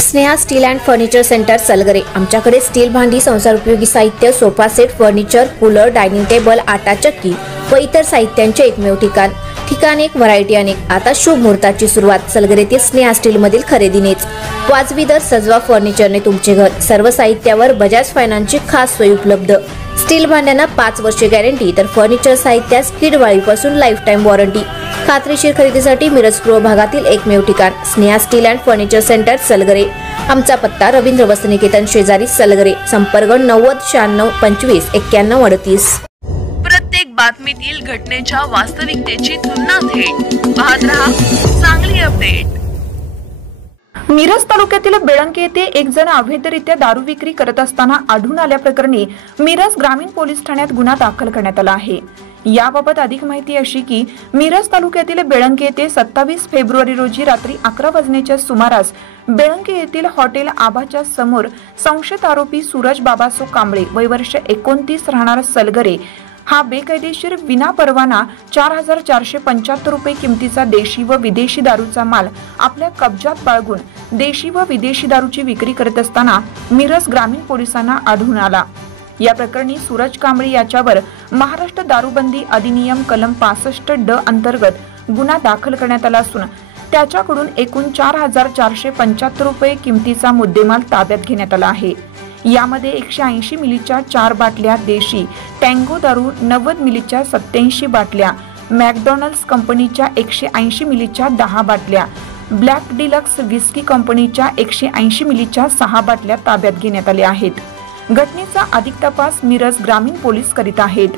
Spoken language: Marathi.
Sneha steel and furniture centre Salgare. आमच्याकडे स्टील भांडी, संसार उपयोगी साहित्य, sofa set, furniture, cooler, dining table, आटा चक्की व इतर साहित्यांचे एकमेव ठिकाण एक, व्हरायटी अनेक। आता शुभ मुहूर्ताची सुरुवात सलगरेतील स्नेहा स्टील मधील खरेदीनेच। वाजवी दर, सजवा फर्निचरने तुमचे घर। सर्व साहित्यावर बजाज फायनान्सची खास सोय उपलब्ध। स्टील भांड्यांना 5 वर्षे गॅरंटी, तर फर्निचर साहित्यास किडवाळीपासून लाईफ टाइम वॉरंटी। खात्रीशीर खरेदीसाठी मिरज पूर्व भागातील एकमेव ठिकाण Sneha steel and furniture centre Salgare. आमचा पत्ता रवींद्र वस्त्रनिकेतन शेजारी सलगरे। संपर्क 90 96 25 91 38। प्रत्येक बातमीतील घटनेच्या वास्तविकतेची तुलना थेट पाहत रहा चांगली अपडेट। मिरज तालुक्यातील बेळंकी येथे एक जण अवैधरित्या दारू विक्री करत असताना आढळून आल्याप्रकरणी मिरज ग्रामीण पोलीस ठाण्यात गुन्हा दाखल करण्यात आला आहे। याबाबत अधिक माहिती अशी की मिरज तालुक्यातील बेळंकी येथे 27 फेब्रुवारी रोजी रात्री 11 वाजण्याच्या सुमारास बेळंकी येथील हॉटेल आबाच्या समोर संशयित आरोपी सूरज बाबासो कांबळे वय वर्ष 29 राहणार सलगरे हा बेकायदेशीर विना परवाना 4475 रुपये किमतीचा देशी व विदेशी दारूचा माल आपल्या कब्जात बाळगून देशी व विदेशी दारूची विक्री करत असताना मिरज ग्रामीण पोलिसांना आढळून आला। या प्रकरणी सूरज कांबळे याच्यावर महाराष्ट्र दारूबंदी अधिनियम कलम 65D अंतर्गत गुन्हा दाखल करण्यात आला असून त्याच्याकडून एकूण 4475 रुपये किमतीचा मुद्देमाल ताब्यात घेण्यात आला आहे। यामध्ये 180 मिलीच्या 4 बाटल्या देशी टँगो दारू, 90 मिलीच्या 87 बाटल्या मॅकडॉनल्ड्स कंपनीच्या 180 मिलीच्या 10 बाटल्या, ब्लॅक डिलक्स विस्की कंपनीच्या 180 मिलीच्या 6 बाटल्या ताब्यात घेण्यात आल्या आहेत। घटनेचा अधिक तपास मिरज ग्रामीण पोलीस करीत आहेत।